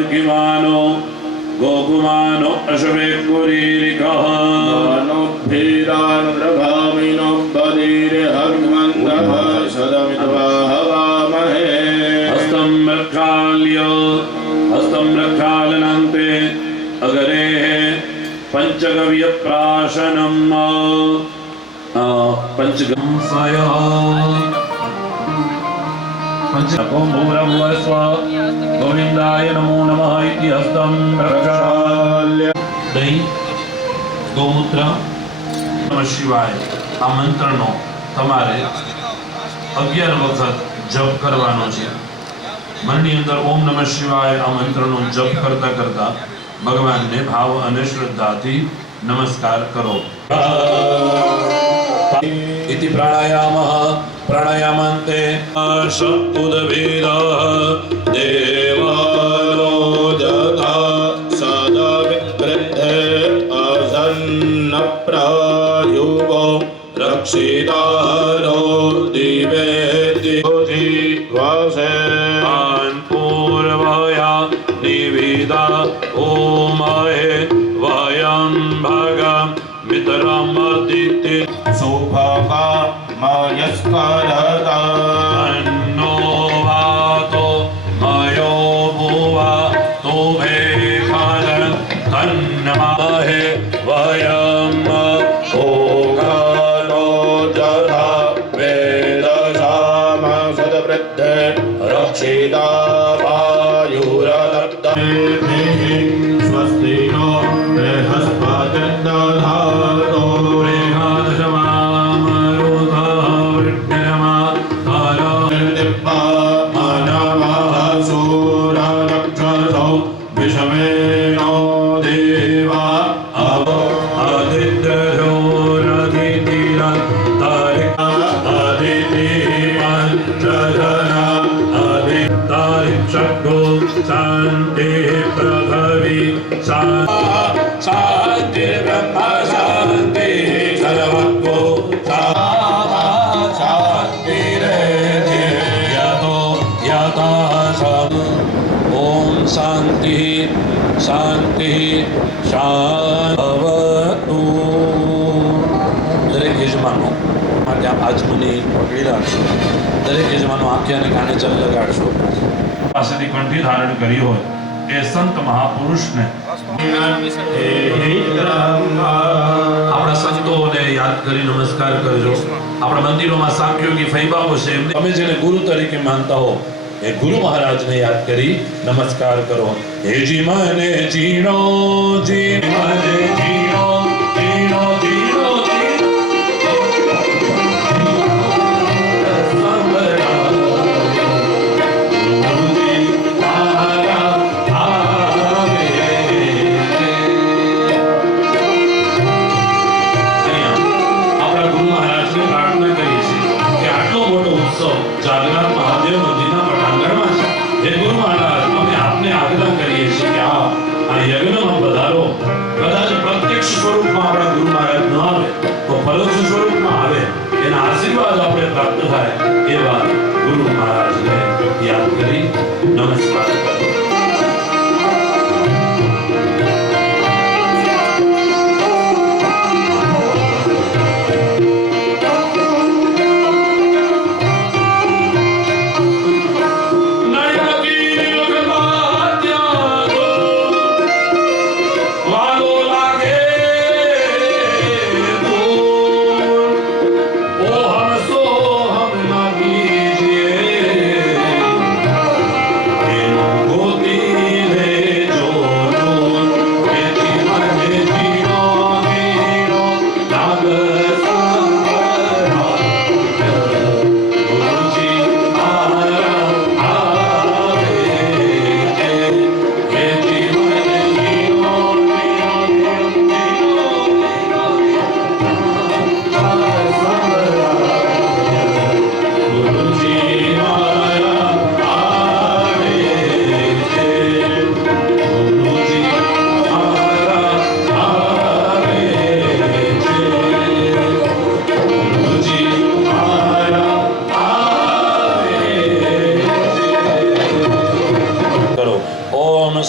युगिमानो गोकुमानो अश्वेकुरीरिकः मानोभिरानुग्रगामिनो बदीरे हर्मन्दः सदमित्वा हवामहे हस्तं प्रक्षालनन्ते अगरे पंचगव्यप्राशनम् पंचगंसयः पंचकों भूरभुवस्व गोविंदाय नमो नमः इति हस्तं प्रक्षाल्य दही गौमूत्र नमः शिवाय आ मंत्रनो तमारे 11 वखत जप करवानो छे। मननी अंदर ओम नमः शिवाय आ मंत्रनो जप करता करता भगवान ने भाव अने श्रद्धाथी नमस्कार करो। इति प्राणायामः प्राणायामान्ते शक्तुदभेदः देवालो जथा सदा विकृते असन्नप्रायुवो रक्षितारो दिवेति वासे पूर्वया निवेदा ओमहे वयं भगमित्रमदिति सुभगा मयस्करता अन्नो वातो मयो भुवा तोभेखन तन्नमहे वयं ओगानो जथा वेदसाम सदवृद्धे रक्षिता वायुरदत्तभिः स्वस्ति नो बृहस्पतिर्दधातु विषमेनो देवा शांति प्रभवी शांति ब्रह्म शांति सर्वको शांति यतो ओम शांति शांति शांति दरेक यजमानो आज મને પકડી રાખશો દરેક યજમાનો આંખે અને કાને ચલ લગાડશો પાસેથી કંઠી ધારણ કરી હોય એ સંત મહાપુરુષને આપણા સંતોને યાદ કરી નમસ્કાર કરજો। આપણા મંદિરોમાં સાંખ્યોગી ફૈબાઓ છે એમને તમે જેને ગુરુ તરીકે માનતા હો એ ગુરુ મહારાજને યાદ કરી નમસ્કાર કરો। હે જી મને જીણો જી મને જીણો જીણો જીણો जागनाथ महादेव नदीना पटांगणમાં છે। હે ગુરુ મહારાજ અમે આપને આજ્ઞા કરીએ છીએ કે આ યજ્ઞમાં પધારો। કદાચ પ્રત્યક્ષ સ્વરૂપ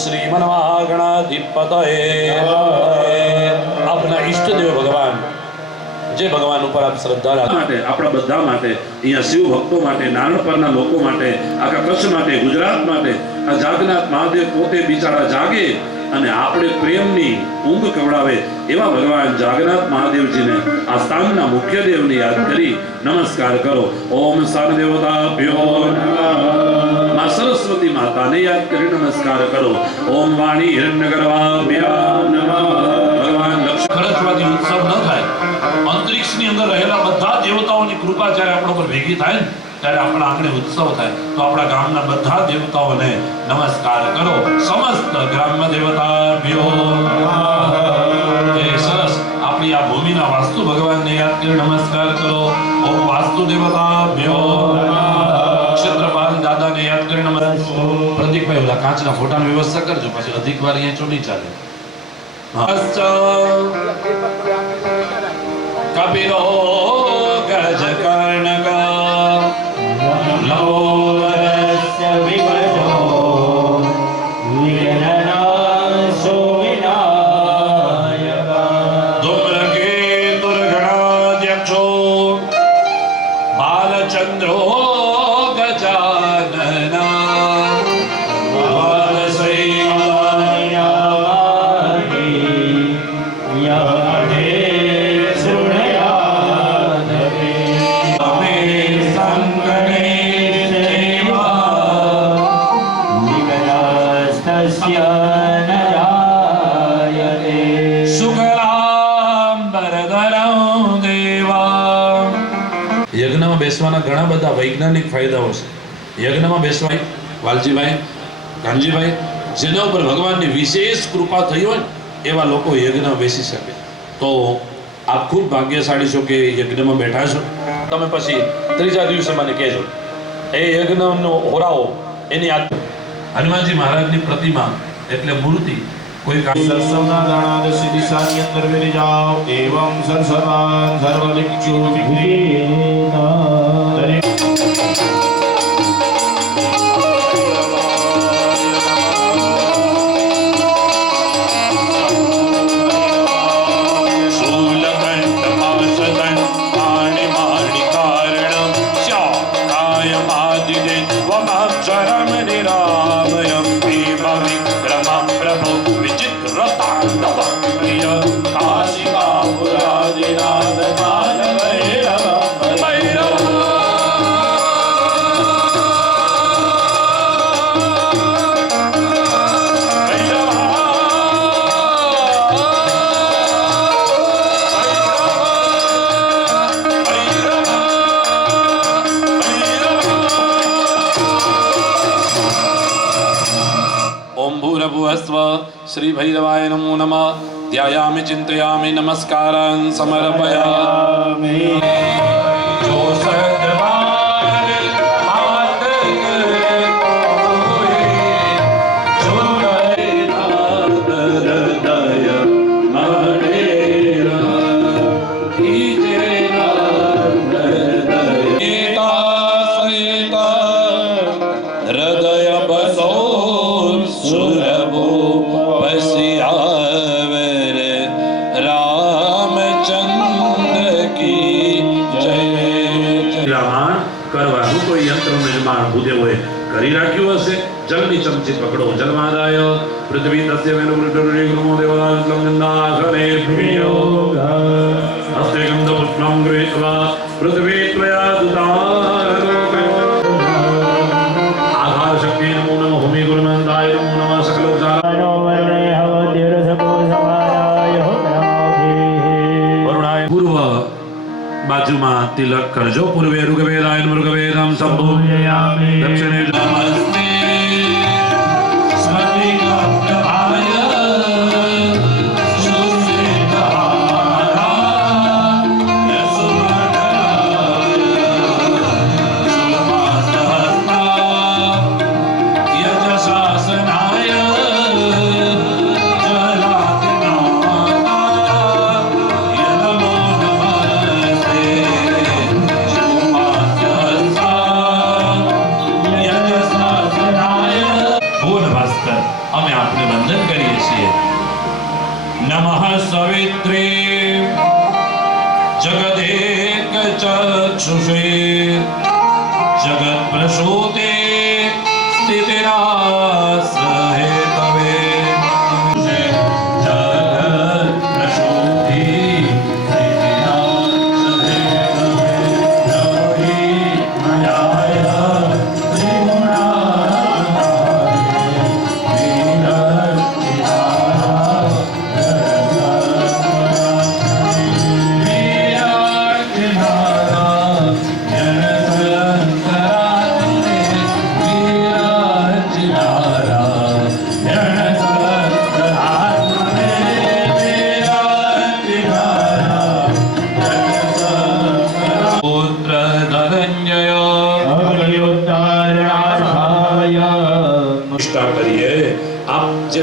श्रीमन्महागणाधिपतये આપના ઈષ્ટદેવ ભગવાન જે ભગવાન ઉપર આપ શ્રદ્ધા રાખો માટે આપણા બધા માટે અહીંયા શિવ ભક્તો માટે નારણ પરના લોકો માટે આખા કચ્છ માટે ગુજરાત માટે આ જાગનાથ મહાદેવ પોતે બિચારા જાગે અને આપણે પ્રેમની ઊંઘ કવડાવે એવા ભગવાન જાગનાથ મહાદેવજીને આ સ્થાનના મુખ્ય દેવને યાદ કરી નમસ્કાર કરો. ઓમ સર્વ દેવતાભ્યો નમઃ. માં સરસ્વતી માતાને યાદ કરી નમસ્કાર કરો. ઓમ વાણી હિરણ્યગર્ભાભ્યામ નમઃ. ભગવાન લક્ષ્મી ખરજવાદી ઉત્સવ ન થાય, અંતરિક્ષની અંદર રહેલા બધા દેવતાઓની કૃપા જ્યારે આપણા પર ભેગી થાય ને ત્યારે આપણા આંગણે ઉત્સવ થાય તો આપણા ગામના બધા દેવતાઓને નમસ્કાર કરો. સમસ્ત ગ્રામ્ય દેવતાભ્યો નમઃ. સરસ આપણી આ ભૂમિના વાસ્તુ ભગવાનને યાદ કરી નમસ્કાર કરો. ઓમ વાસ્તુ દેવતાભ્યો નમઃ. ક્ષેત્રપાલ દાદાને યાદ કરી નમસ્કાર. પ્રતીકભાઈ ઓલા કાચના ફોટાની વ્યવસ્થા કરજો, પછી અધિક વાર અહીંયા ચોલી ચાલે. કપિલો ગજકર્ણક નવોરસ્ય વિપજો વિઘ્નનાશો વિનાયક ધૂમ્રકેતુર્ગણાધ્યક્ષો બાલચંદ્રો ગજાનન યજ્ઞમાં બેસવાના ઘણા બધા વૈજ્ઞાનિક ફાયદાઓ છે. યજ્ઞમાં બેસવા વાલજીભાઈ કાનજીભાઈ જેના ઉપર ભગવાનની વિશેષ કૃપા થઈ હોય એવા લોકો યજ્ઞમાં બેસી શકે. તો આપ ખૂબ ભાગ્યશાળી છો કે યજ્ઞમાં બેઠા છો. તમે પછી ત્રીજા દિવસે મને કહેજો એ યજ્ઞનો હોરાઓ એની આ હનુમાનજી મહારાજની પ્રતિમા એટલે મૂર્તિ કોઈ સરસવના દાણાદ સિદ્ધિશાની અંદર વેરી જાઓ. એવં સરસવાન સર્વલિક્ષુ श्री भैरवाय नमो नमः. ध्यायामि चिन्तयामि नमस्कारान् समर्पयामि. जो सद्भाव मात करे कोई, जो करे नाथ हृदय मणेरा, कीजे नाथ हृदय सीता हृदय बसो सुरभो કરવાનું કોઈ યંત્ર નિર્માણ ભૂદેવોએ કરી રાખ્યું હશે. જલની ચમચી પકડો. જલમાદાય પૃથ્વી તસ્ય વેનો વૃદ્ધરી ગુણો દેવદાન ગંધા પ્રિયો હસ્તે ગંધ પુષ્પમ ગૃહીત્વા પૃથ્વી ત્વયા દુતાર આધાર શક્તિ નમો નમઃ. ભૂમિ ગુરુનંદાય નમો નમઃ. સકલ ઉજારો પૂર્વ બાજુમાં તિલક કરજો. પૂર્વે ઋગ્વેદાય મૃગવેદમ સંભૂયામિ. દક્ષિણે નમસ્તે સ્વતિકપ્રભાય સુસ્મિતહારાય સુમઢરાય યજશાસનાય જલાત્નાય આપણે વંદન કરીએ છીએ. નમઃ સવિત્રે જગદેક ચક્ષુષે જગત પ્રસૂતે સ્થિતિનાશ હેતવે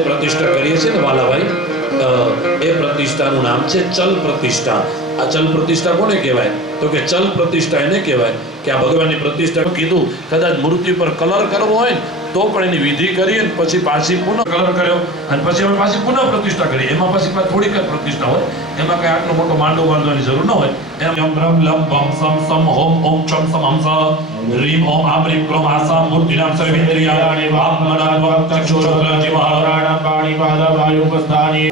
પ્રતિષ્ઠા કરીએ છીએ ને વાલાભાઈ, એ પ્રતિષ્ઠાનું નામ છે ચલ પ્રતિષ્ઠા. આ ચલ પ્રતિષ્ઠા કોને કહેવાય? તો કે ચલ પ્રતિષ્ઠા એને કહેવાય કે આ ભગવાનની પ્રતિષ્ઠા. કીધું કદાચ મૂર્તિ પર કલર કરવો હોય તો પણ એની વિધિ કરીએ ને પછી પાછી પુનઃ કલર કર્યો અને પછી અમે પાછી પુનઃ પ્રતિષ્ઠા કરીએ. એમાં પછી થોડીક જ પ્રતિષ્ઠા હોય, એમાં કઈ આટલો મોટો માંડો બાંધવાની જરૂર ન હોય. એમ બ્રહ્મ લમ ભમ સમ સમ હોમ ઓમ ક્ષમ સમ હંસ રીમ ઓમ આમ રીમ ક્રોમ આસા મૂર્તિનામ સર્વેન્દ્રિયાણિ વામનત્વં ચક્ષુષોત્ર જીવઃ પ્રાણ પાણી પાદ વાયુ ઉપસ્થાની.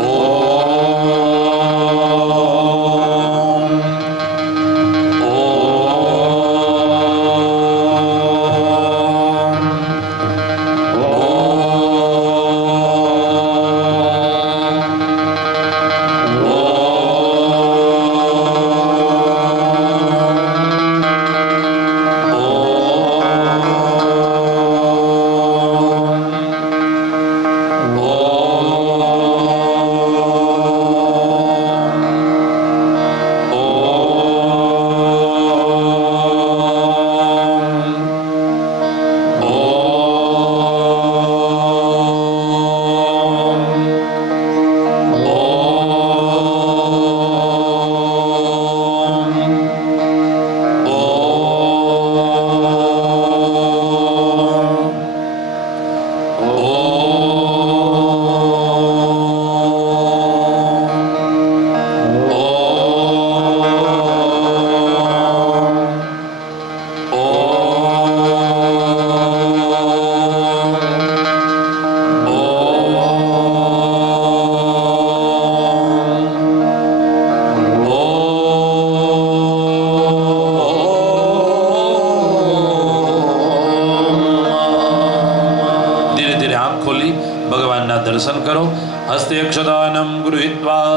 દર્શન કરો. હસ્તે અક્ષદાનમ ગૃહીત્વા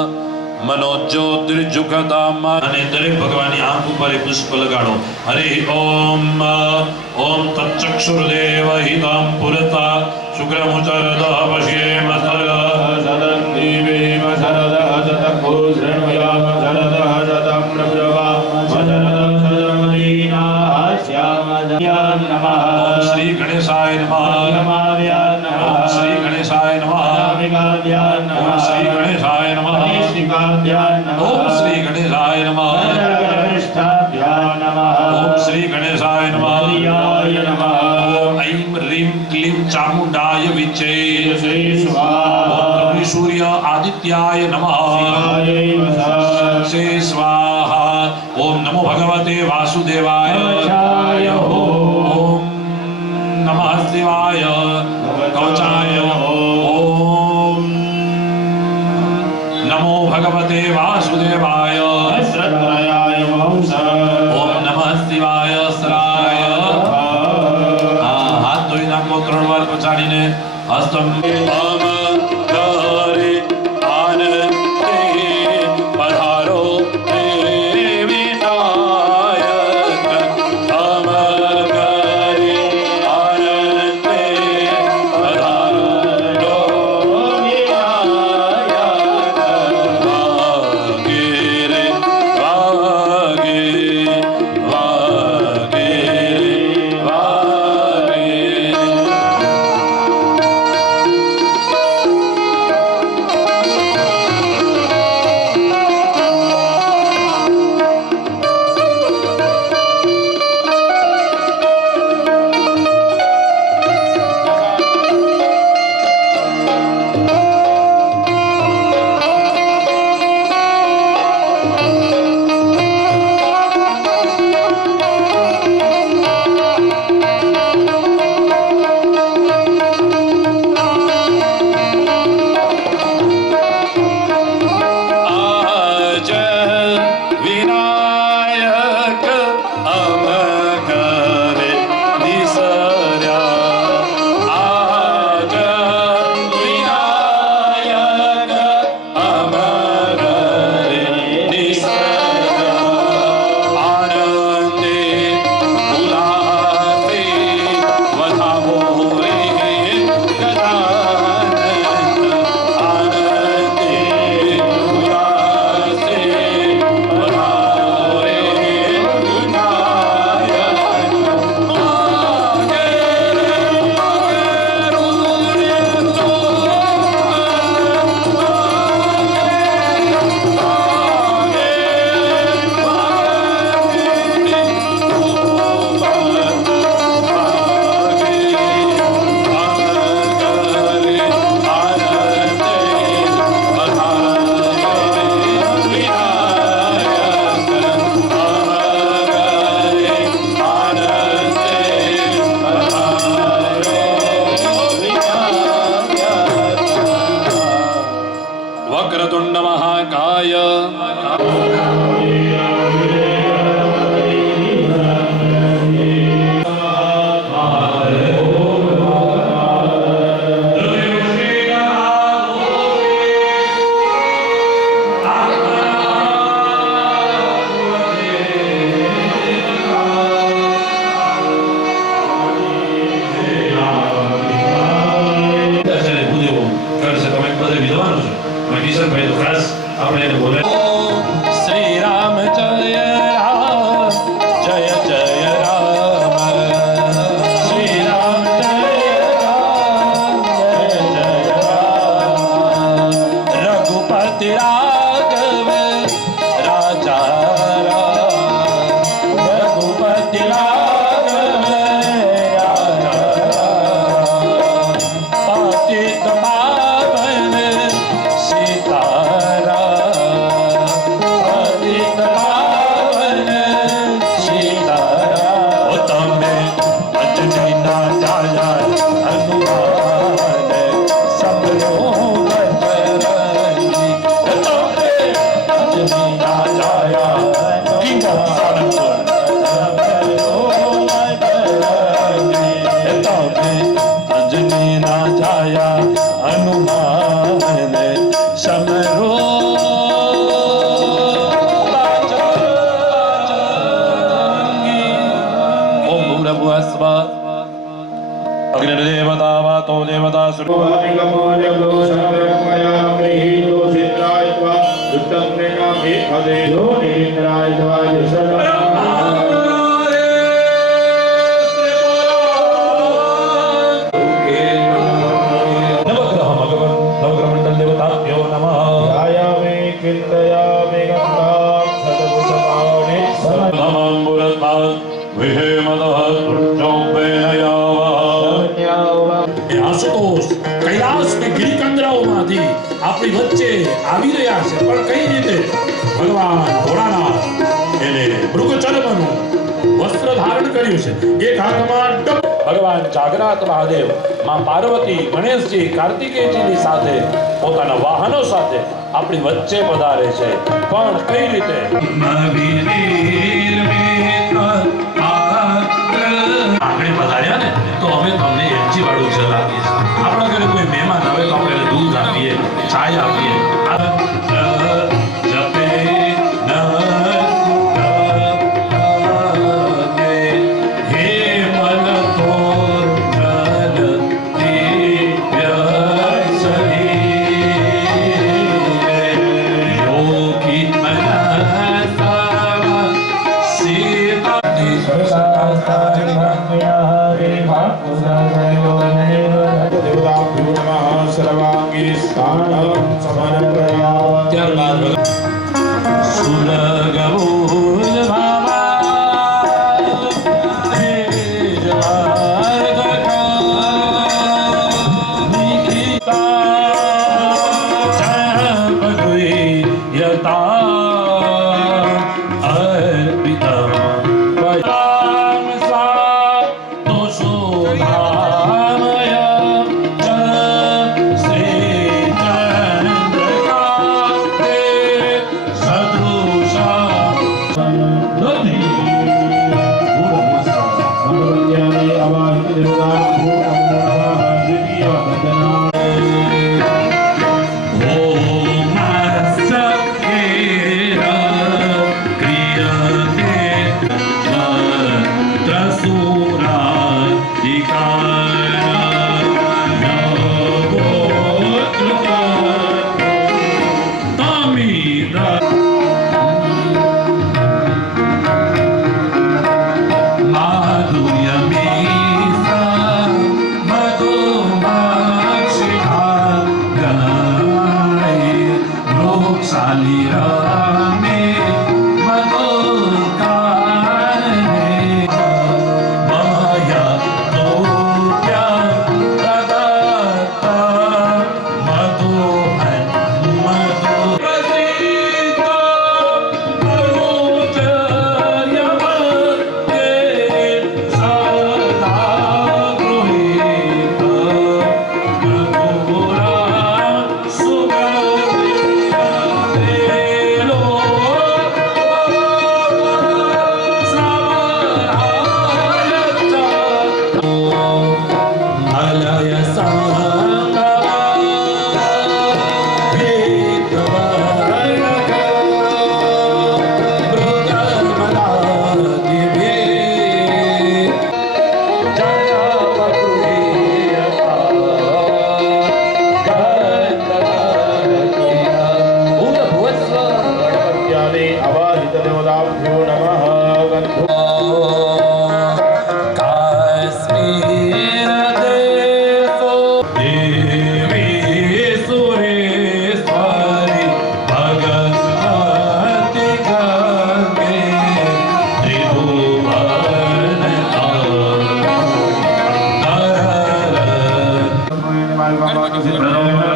મનોજ્યોતિર્જુગતામ. અને દરેક ભગવાનની આંખ ઉપર પુષ્પ લગાડો. હરિ ઓમ ઓમ તચ્ચક્ષુર્દેવ હિતમ પુરતા શુક્રમુચરદ પશ્યેમ સરદ સદં દિવેમ સરદ સતકો શૃણ્વયામ સરદ સતમ પ્રભવા સરદ સદમદીના હાસ્યામ નમઃ. શ્રી ગણેશાય નમઃ. શ્રી ગણેશાય નમઃ. ઓમ શ્રી ગણેશાય નમઃ. ઓમ શ્રી ગણેશાય નમઃ. ઓમ શ્રી ગણેશાય નમઃ. ઓમ ઐં રીં ક્લીં ચામુંડાય વિચે ઓમ સૂર્ય આદિત્યાય નમઃ. સ્વાહા. ઓમ નમો ભગવતે વાસુદેવાય. ઓમ નમઃ શિવાય કવચાય. ઓમ નમો ભગવતે વાસુદેવાય. ઓમ નમઃ શિવાય સરાય. હાથ ધોઈ નાખો 3 વાર પછાડીને. હસ્તમ महाकाय કિશનભાઈ તો ખાસ આપણે એને બોલાય શ્રી રામ જય રામ જય જય રામ શ્રી રામ જય રામ જય જય રામ રઘુપતિ રાઘવ રાજા રામ રઘુપતિ રાઘવ રાજા રામ પતિત પાવન આપણી વચ્ચે આવી રહ્યા છે પણ કઈ રીતે ભગવાન ભોળાનાથ એને મૃગચર્મનું વસ્ત્ર ધારણ કર્યું છે એક હાથમાં ભગવાન જાગનાથ મહાદેવ માં પાર્વતી ગણેશજી કાર્તિકેયજીની સાથે પોતાના વાહનો સાથે આપણી વચ્ચે પધારે છે પણ કઈ રીતે આપણે પધાર્યા ને તો અમે તમને એલચી વાળું જલ આપીએ છીએ આપણા ઘરે કોઈ મહેમાન આવે તો આપણે દૂધ આપીએ ચાય આપીએ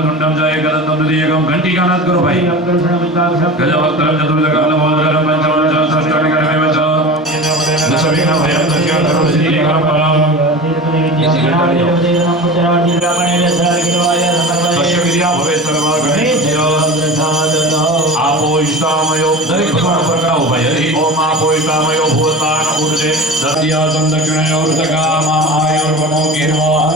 वक्रतुंडम जय एकदंतं द्वितीयकं घंटिकानाद करो भाई गजवक्त्रं चतुर्दकालं मोदकरं पंचमं च षष्ठकरमेव च दशविघ्नं भयं दशकं सर्वसिद्धिकरं फलं तस्य विद्या भवेत् सर्वगणेशस्य आपो इष्टामयो दरेक भगवान पर कराओ भाई हरि ओम आपो इष्टामयो भूतान ऊर्जे दत्या संदक्षिणयो ऋतका मामायोर्वनो कीर्वाहं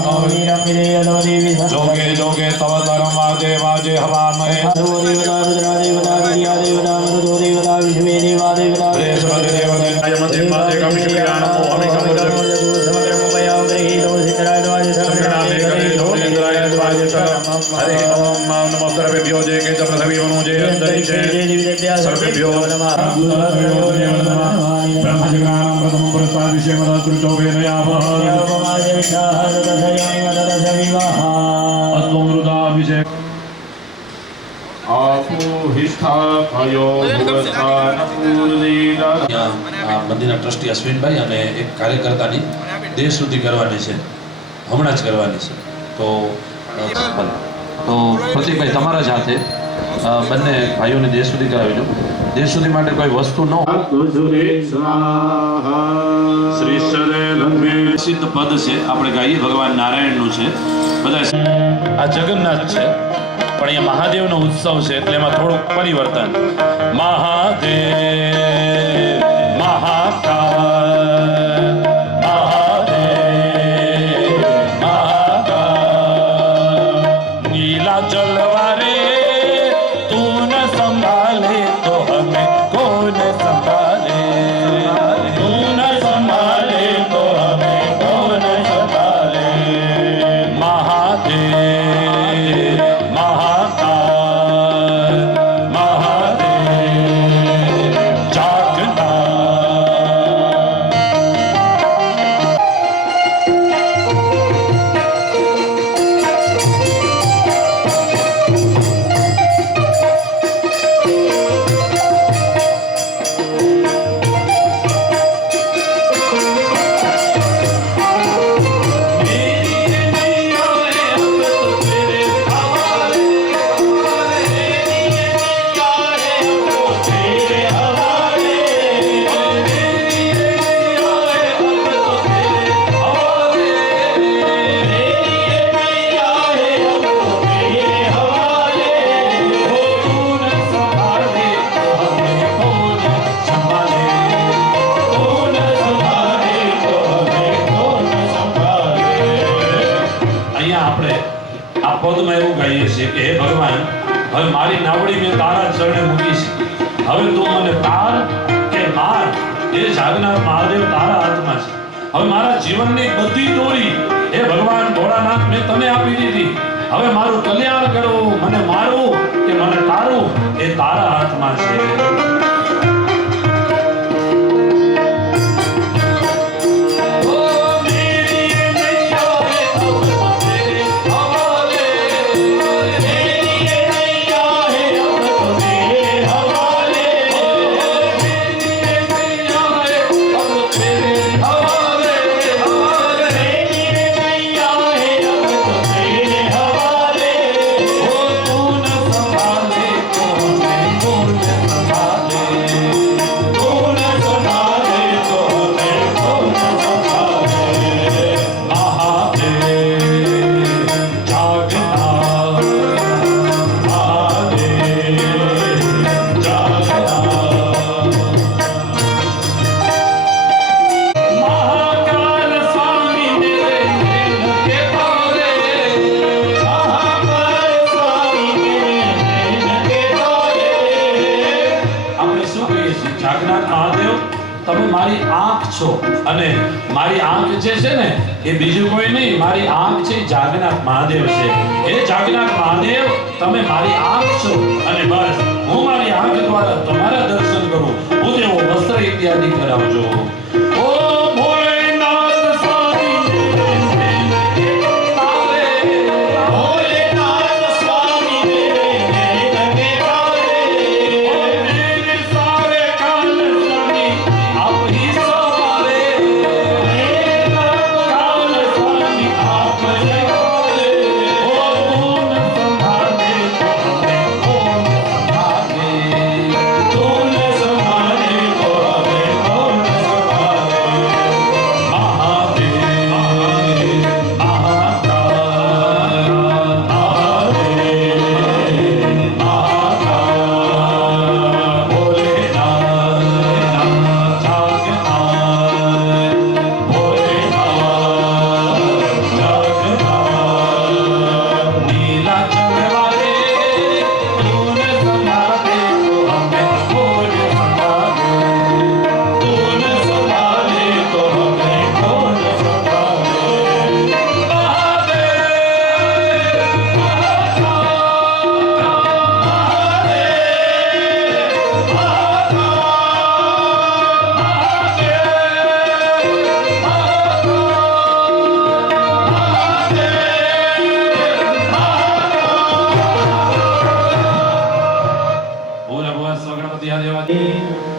जोगे जोगे तव तरम वाजे वाजे हवामहे हरे ओम नमो सर्वेभ्यो जय के पृथ्वी मनोजे अंतरिक्षे सर्वेभ्यो नमः ब्रह्मजगानं प्रथमं पुरस्ताद विषयमदातृचोभेन यावः अस्त्वमृताभिषेक આપોહિષ્ઠાયો ભુવસ્થાનપૂર્ણિકા આ મંદિરના ટ્રસ્ટી અશ્વિનભાઈ અને એક કાર્યકર્તાની દેહ શુદ્ધિ કરવાની છે હમણાં જ કરવાની છે તો પ્રતિકભાઈ તમારા જ હાથે બંને ભાઈઓને દેહ શુદ્ધિ કરાવી દો દેહ શુદ્ધિ માટે કોઈ વસ્તુ ન શ્રી સિદ્ધ પદ છે આપણે ગાઈએ ભગવાન નારાયણનું છે બધા આ જગન્નાથ છે પણ અહીંયા મહાદેવનો ઉત્સવ છે એટલે એમાં થોડુંક પરિવર્તન મહાદેવ મહાકાળ મહાદેવ મહાકાળ નીલાચલ વારે તું ન સંભાલે તો હમે કોણ સંભાલે તું ન સંભાલે તો હમે કોણ સંભાલે મહાદેવ પદમાં એવું કહીએ છીએ કે હે ભગવાન હવે મારી નાવડી મેં તારા ચરણે મૂકી છે હવે તું મને તાર કે માર એ જાગનાર મહાદેવ તારા હાથમાં છે હવે મારા જીવનની બધી દોરી હે ભગવાન ભોળાનાથ મેં તને આપી દીધી હવે મારું કલ્યાણ કરવું મને મારવું કે મને તારવું એ તારા હાથમાં છે મારી આંખ છો અને મારી આંખ જે છે ને એ બીજું કોઈ નહીં મારી આંખ છે જાગનાથ મહાદેવ છે એ જાગનાથ મહાદેવ તમે મારી આંખ છો અને બસ હું મારી આંખ દ્વારા તમારા દર્શન કરું હું તેવો વસ્ત્ર ઇત્યાદિ કરાવજો ઓ ભોળેનાથ સ્વામી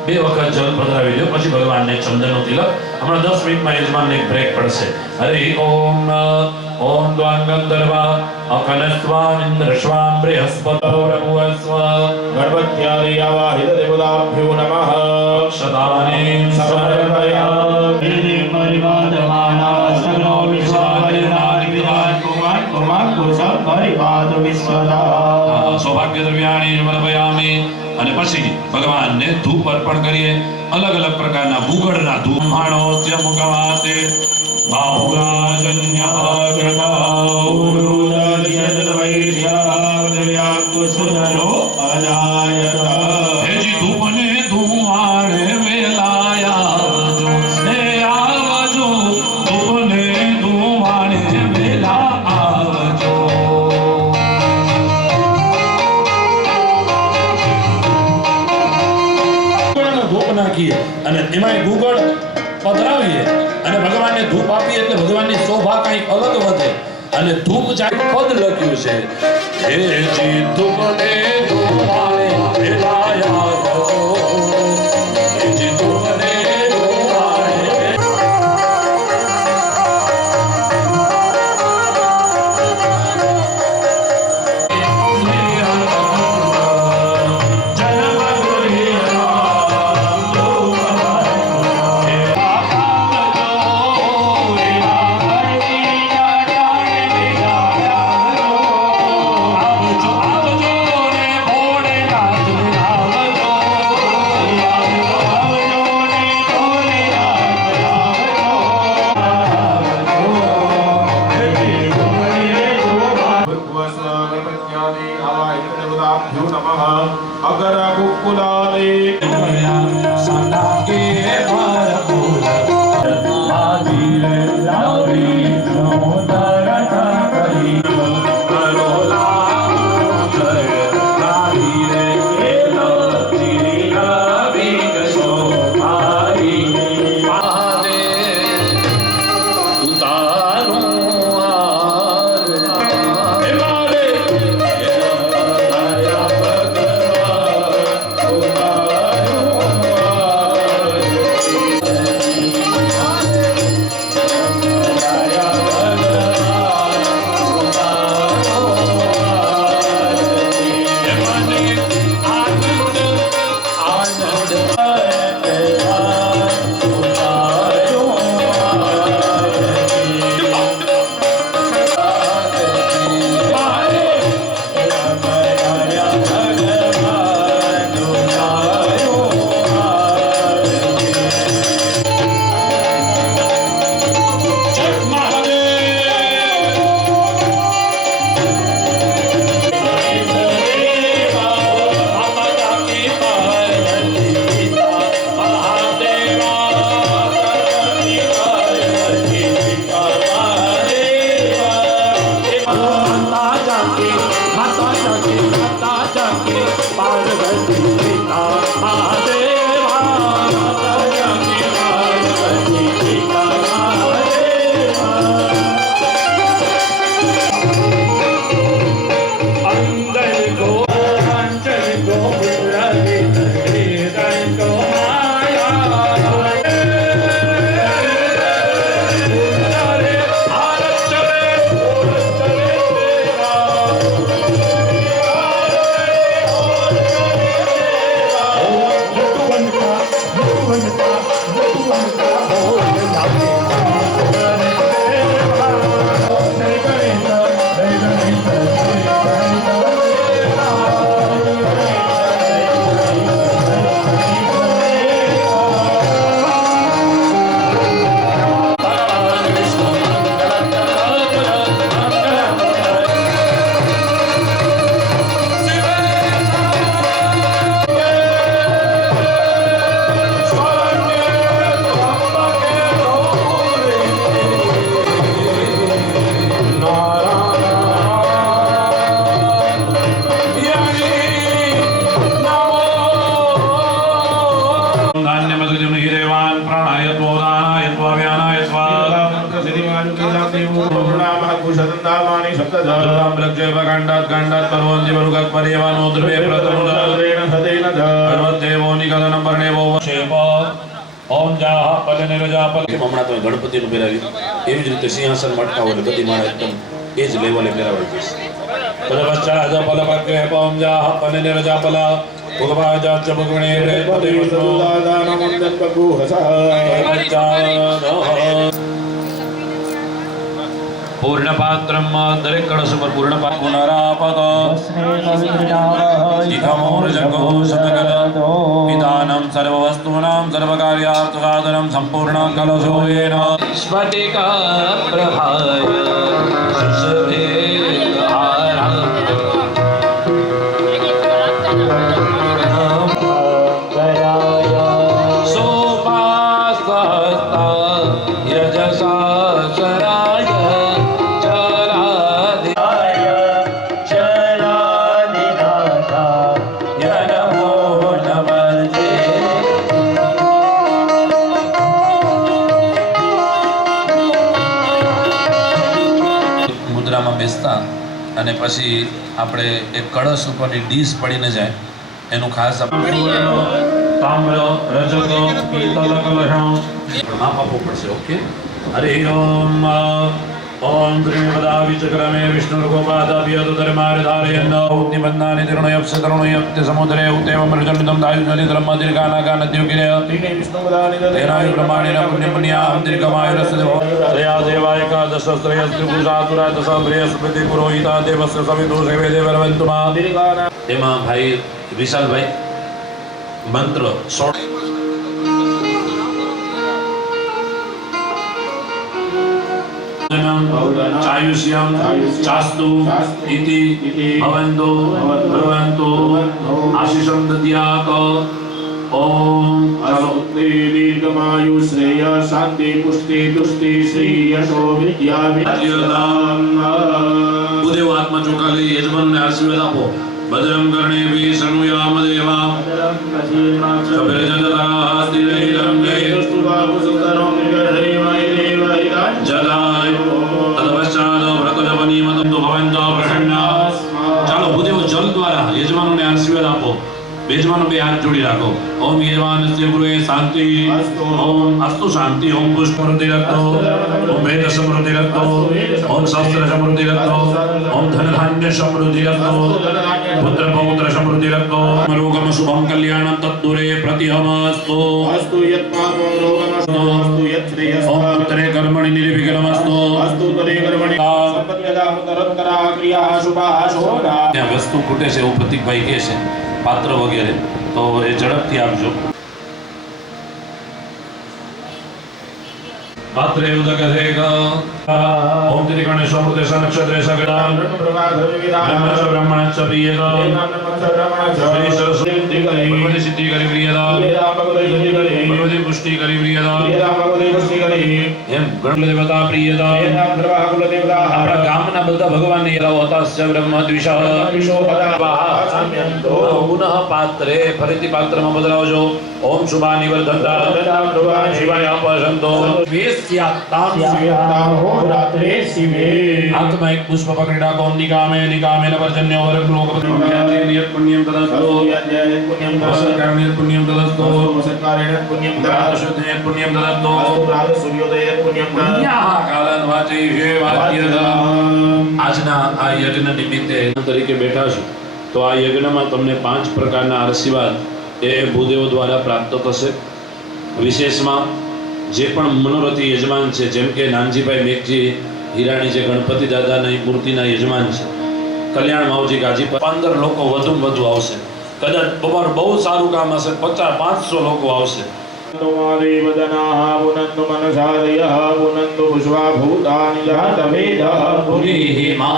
બે વખત જલ પધરાવી દો, પછી ભગવાનને ચંદનનો તિલક. હમણાં 10 મિનિટમાં યજમાનને એક બ્રેક પડશે. હરિ ઓમ ઓમ દ્વાં ગંધર્વા અકલસ્વામ ઇન્દ્રસ્વામ બૃહસ્પતો રઘુવસ્વ ગણપત્યાદિ આવાહિત દેવતાભ્યો નમઃ. સદાનીં સમર્પયામિ. પરિવાદમાના સગનો વિશ્વાવયનાનિ વિરાજ કુમાર કુમાર કુશલ પરિવાદ વિશ્વદા. સૌભાગ્ય દ્રવ્યાણી સમર્પયામિ. અને પછી ભગવાનને ધૂપ અર્પણ કરીએ. અલગ અલગ પ્રકારના ભૂગળના ધૂપ. માણોસ્ય મુખવાતે બાહુરાજન્ય હેજી ધૂપને ધુમાડે વેલાયા જો હે આવજો. ધૂપને ધુમાડે વેલા આવજો. ધૂપ નાખીએ અને એમાંય ગુગળ પધરાવીએ અને ભગવાનને ધૂપ આપીએ એટલે ભગવાનની શોભા કંઈક અલગ વધે. અને ધૂપ જાય પદ લખ્યું છે હેજી ધૂપને ધુમાડે વેલાયા જો. હેજી ધૂપને ધુમાડે આવજો આવજો રે ભોળેનાથ રે આવજો. ગણપત્યાદિ આવાહિત દેવતાભ્યો નમઃ. અગર કુકુલાદિ સના કે ભરપૂર આજી રે લાવી નમોદરતા કરી કરોલા જય લાવી રે એલો ચીરી આવી ગયો ભાઈ પાદે ઉતારું એ મારે દયા शतन्दामानि सप्तदश दुर्गां प्रक्षेपकाण्डात् काण्डात् पर्वन्ति मरुगात् पर्यवानो द्रवे प्रथमोदरेण सतेन च पर्वतेवो निकलनं पर्णेवो क्षेप ओम जाह पल निरजापल કેમ હમણાં તમે ગણપતિનું પહેરાવ્યું એવી જ રીતે સિંહાસન મટકા હોય બધી માળા એકદમ એ જ લેવલે પહેરાવાઈ જશે. पश्चात् पल प्रक्षेप ओम जाह पल निरजापल भगवाजाच भगवणे पते विष्णु दानमन्दन् बभूहसः पूर्ण पात्रम दरेक कळश पर पूर्ण पात्र पुनरापत इदमोर्जगो शतकल पितानं सर्ववस्तूनां सर्वकार्यार्थसाधनं सम्पूर्ण कलशो येन स्फटिका प्रभाय બેસતા અને પછી આપણે એક કળશ ઉપરની ડીશ પડી ન જાય એનું ખાસ ताम्र रजत पीतल कलशं માપ આપવું પડશે. ઓકે, हरि ओम ओम त्रिपदा विचक्रमे विष्णुर्गोपादाभियतधर्मार्धारयन् निबन्धानि तिरुणयप्सतरुणयप्ति समुद्रे उतेव मृजनिदं दायुजनिधरं दीर्घानागानद्योगिनय तेनायु ब्रह्माणेन पुण्यं पुण्यां दीर्घमायुरस्य त्रया देवाय एकादशस्त्रयस्त्रिपुरुषासुरा दशस्त्रयस्पति पुरोहिता देवस्य सवितु सेवे देवरवन्तु मा એમાં ભાઈ વિશાલભાઈ મંત્ર 16 चायुष्यं चास्तु इति भवन्तु भवन्तु आशीषं दद्यात् ओम चलो दीर्घमायु श्रेय शांति पुष्टि तुष्टि श्री यशो विद्या विद्यादान उदेव आत्मा चोकाले यजमानने आशीर्वाद आपो भद्रं कर्णेभिः शृणुयाम देवा जलाय तदपश्चात् व्रतजपनीमतं तु भवन्तः प्रसन्नाः ચાલો ભૂદેવ જલ દ્વારા યજમાનોને આશીર્વાદ આપો यजमान पे हाथ जोड़ी रखो ओम यजमानस्य गुरुवे शांति ओम अस्तु शांति ओम पुष्प समृद्धि रखो ओम वेद समृद्धि रखो ओम शास्त्र समृद्धि रखो ओम धन धान्य समृद्धि रखो पुत्र पौत्र समृद्धि रखो रोगम शुभम कल्याणम तद्दूरे प्रतिहमस्तु अस्तु यत् पापो रोगमस्तु अस्तु यत् श्रेयः ओम पुत्रे कर्मणि निर्विघ्नमस्तु अस्तु तरे कर्मणि संपत्त्यदा उतरत्तरा क्रिया शुभा शोभा ત્યાં વસ્તુ ખૂટે છે એવું પ્રતિકભાઈ કહે છે પાત્ર વગેરે તો એ ઝડપથી આપજો. पात्रे उदकधेक ओम त्रिगणेश अमृतेश नक्षत्रे सगदान ब्रह्मच ब्रह्मणच प्रियद श्री सरस्वती भगवती सिद्धि करी प्रियद भगवती पुष्टि करी प्रियद एम गण देवता प्रियद આપણા ગામના બધા ભગવાનને યરાવતાસ્ય બ્રહ્મ દ્વિષ પુનઃ પાત્રે ફરીથી પાત્રમાં બદલાવજો ઓમ શુભા નિવર્ધંતા શિવાય આપસંતો आत्मा एक पुष्प पकड़ी डाको निकामे निकामे न पर्जन्य और लोक नियत पुण्यम तदस्तु वसत्कारणेन पुण्यम तदस्तु वसत्कारेण पुण्यम तदस्तु पुण्यम तदस्तु सूर्योदय पुण्यम पुण्यः कालन वाचे ये वाच्यद આજના આ યજ્ઞ નિમિત્તે તરીકે બેઠા છો તો આ યજ્ઞમાં તમને 5 પ્રકારના આશીર્વાદ એ ભૂદેવ દ્વારા પ્રાપ્ત થશે. વિશેષમાં જે પણ મનોરથી યજમાન છે જેમ કે નાનજીભાઈ મેઘજી હીરાણી જે ગણપતિ દાદાની મૂર્તિના યજમાન છે, કલ્યાણ માવજી ગાજી 15 લોકો વધુમાં વધુ આવશે. કદાચ તમારું બહુ સારું કામ હશે 50-500 લોકો આવશે. देवदनाः पुनन्तु मनसादयः पुनन्तु विश्वाभूतानि जातवेदः पुरीः मा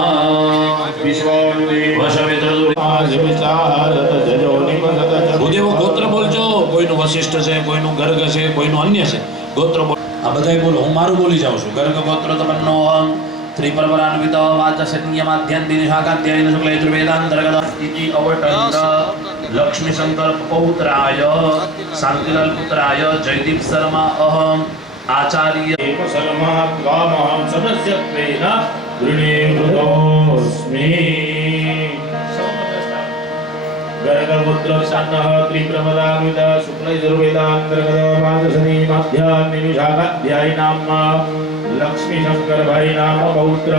विश्वानुदेव ભૂદેવો ગોત્ર બોલજો. કોઈનું વશિષ્ઠ છે, કોઈનું ગર્ગ છે, કોઈનું અન્ય છે. ગોત્ર બોલ. આ બધાય બોલો. હું મારું બોલી જાઉં છું. ગર્ગ ગોત્ર તમન્નો ત્રિપરવરાન્વિત વાચસન્યમાધ્યંતિની શાકાધ્યાયન શુક્લ યજુર્વેદાંતર્ગત સ્થિતિ અવટંત લક્ષ્મી શંકર પૌત્રાય શાંતિલાલ પુત્રાય જયદીપ શર્મા અહમ આચાર્ય सलमात् गामहं सदस्यत्वेन दृढीभूतोऽस्मि गरगपुत्र सन्नः त्रिप्रमदान्वित शुक्लयजुर्वेदान्तर्गतपादशनी मध्याह्निमिषाकाध्यायी नाम लक्ष्मीशंकर भाई नाम पौत्र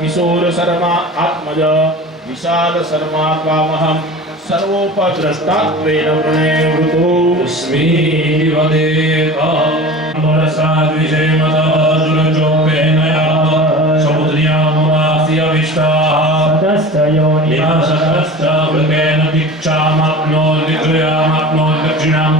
किशोर शर्मा आत्मज विशाल शर्मा त्वामहं सर्वोपद्रष्टात्वेन प्रणयवृतोऽस्मि वदेता नमरसाद्विषयमतः दुरजोपेनया समुद्र्यामवास्य विष्टाः विनाशतश्च वृकेन दीक्षामाप्नोति त्रयामाप्नोति दक्षिणाम्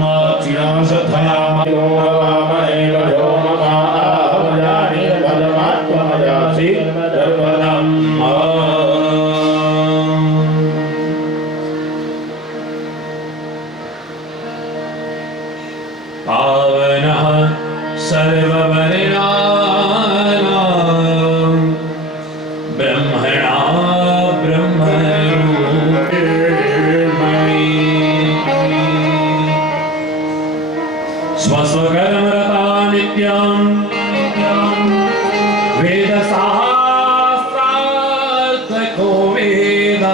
पावनः सर्ववर्णानां ब्रह्मणा ब्रह्मरूपिणी स्वस्वकर्मरता नित्यं वेदशास्त्रार्थको वेद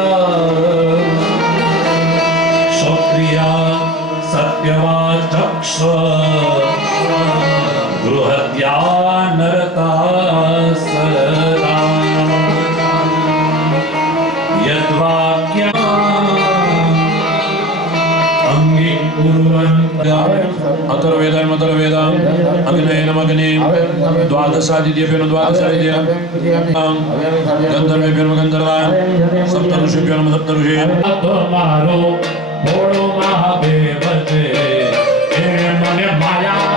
स्वप्रिया सत्यवाचक्ष गृहत्या नरता सदा यद्वाक्या अंगीकुर्वन्तः अथर्ववेदं अग्नये द्वादशादित्येभ्यो द्वादशादित्यः गन्धर्वेभ्यो गन्धर्वाः सप्तऋषिभ्यो नमः सप्तऋषे તમારો ભોળો મહાદેવ છે એને મને માયા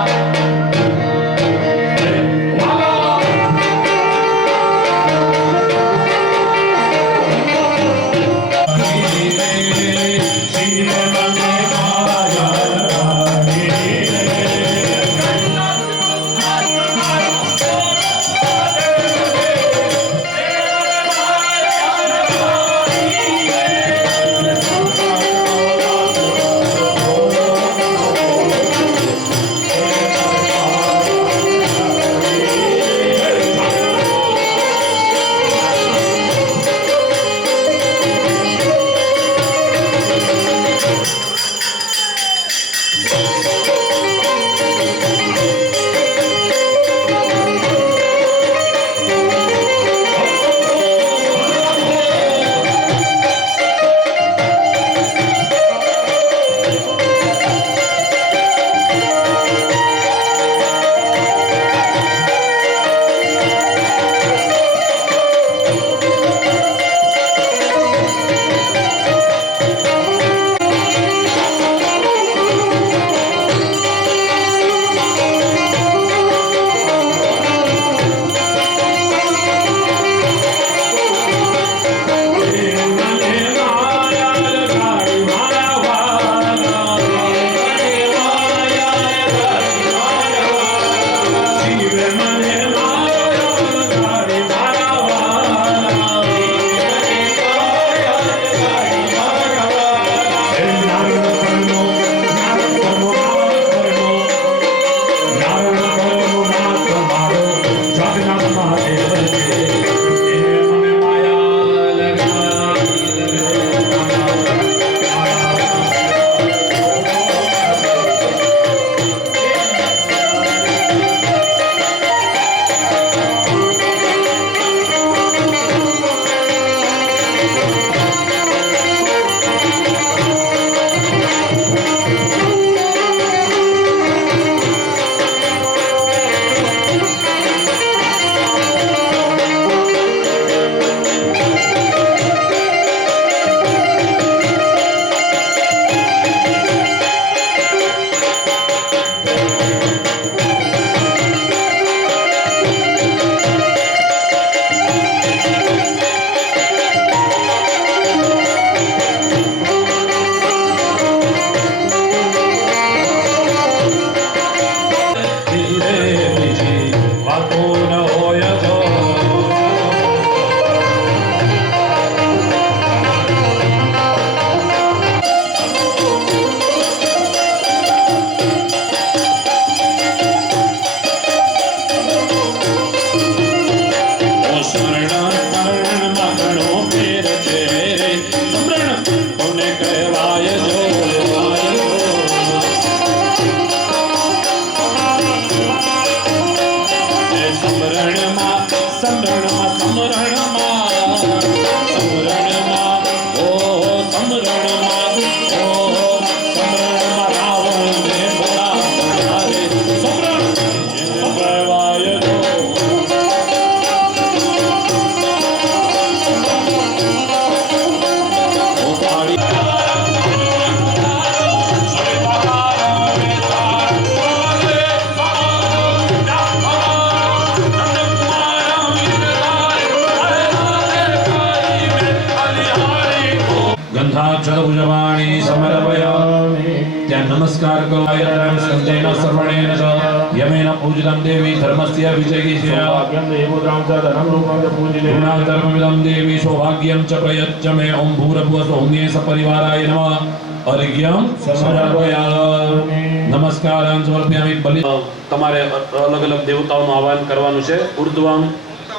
સમરણમાં ઓમ સમરણમાં રાવણને બોલાવનારે સમરણ સંભળાય તો ગંધાક્ષર ભુજવાણી સમર્પયામિ ત્યાં નમસ્કાર કરો આયતન સંજયના સર્વણેન ચ યમેન પૂજિતમ દેવી ધર્મસ્ય વિજયીસ્ય સૌભાગ્યમ દેવોદ્રામ ચ ધનમ રૂપમ ચ પૂજિતે ગુણા ધર્મમિદં દેવી સૌભાગ્યમ ચ પ્રયચ્છ મે ઓમ ભૂરભુવ સૌમ્યે સપરિવારાય નમઃ અર્ઘ્યમ સમર્પયામિ નમસ્કારાન સમર્પયામિ બલિ તમારે અલગ અલગ દેવતાઓનું આહવાન કરવાનું છે ઉર્ધ્વમ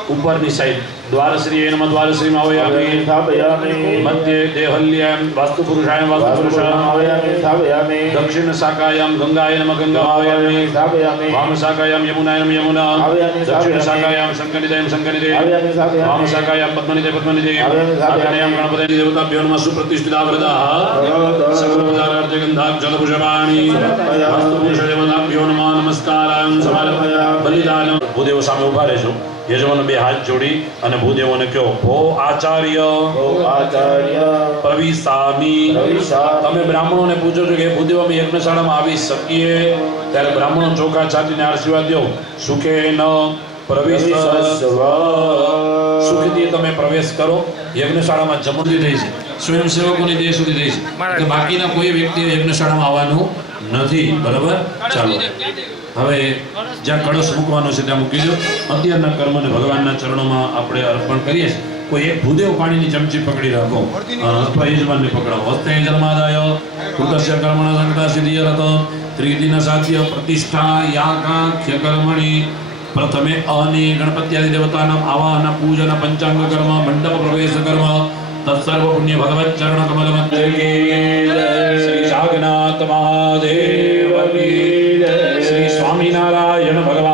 ઉપરની સાઈડ દ્વારશ્રી નમઃ દ્વારશ્રી માવયામિ સ્થાપયામિ મધ્ય દેહલ્યામ વાસ્તુપુરુષાય વાસ્તુપુરુષાય સ્થાપયામિ સ્થાપયામિ દક્ષિણ શાખાયામ ગંગાય નમઃ ગંગા માવયામિ સ્થાપયામિ વામ શાખાયામ યમુનાય નમઃ યમુના આવ્યામિ દક્ષિણ શાખાયામ શંકરનિધયમ શંકરનિધય આવ્યામિ વામ સ્થાપયામિ શાખાયામ પદ્મનિધય પદ્મનિધય આવ્યામિ આગ્નેયામ ગણપતિ દેવતાભ્યો નમઃ સુપ્રતિષ્ઠિતા વ્રતાઃ સકલપદારાર્થે ગંધાક્ષરભુષવાણી વાસ્તુપુરુષ દેવતાભ્યો નમઃ નમસ્કારાન સમર્પયામિ બલિદાન ભૂદેવો સામે ઊભા રહેજો યજમાન બે હાથ જોડી અને ભૂદેવોને કહો ભો આચાર્ય ઓ આચાર્ય પ્રવિશામી પ્રવિશામી. તમે બ્રાહ્મણોને પૂછો છો કે ભૂદેવ અમે યજ્ઞશાળામાં આવી શકીએ ત્યારે બ્રાહ્મણો ચોખા છાતીને આશીર્વાદ દો સુખે ન પ્રવિશસ્વ સુખથી તમે પ્રવેશ કરો યજ્ઞશાળામાં જમણથી થઈ છે સ્વયંસેવકોની દેહ સુધી થઈ છે એટલે બાકીના કોઈ વ્યક્તિએ યજ્ઞશાળામાં આવવાનું નથી બરાબર ચાલો હવે જ્યાં કળશ મૂકવાનો છે ત્યાં મૂકી દો અત્યારના કર્મને ભગવાનના ચરણોમાં આપણે અર્પણ કરીએ છીએ કોઈ એક ભૂદેવ પાણીની ચમચી પકડી રાખો અથવા યજમાનને પકડાવો હસ્તે જન્માદાય કૃતસ્ય કર્મણ સંગતા સિદ્ધિયરત ત્રિદિન સાધ્ય પ્રતિષ્ઠા યાકાખ્ય કર્મણી પ્રથમે અનિ ગણપત્યાદિ દેવતાનામ આવાહન પૂજન પંચાંગ કર્મ મંડપ પ્રવેશ કર્મ તત્સર્વ પુણ્ય ભગવત ચરણ કમલ શ્રી જાગનાથ મહાદેવ શ્રી સ્વામિનારાયણ ભગવાન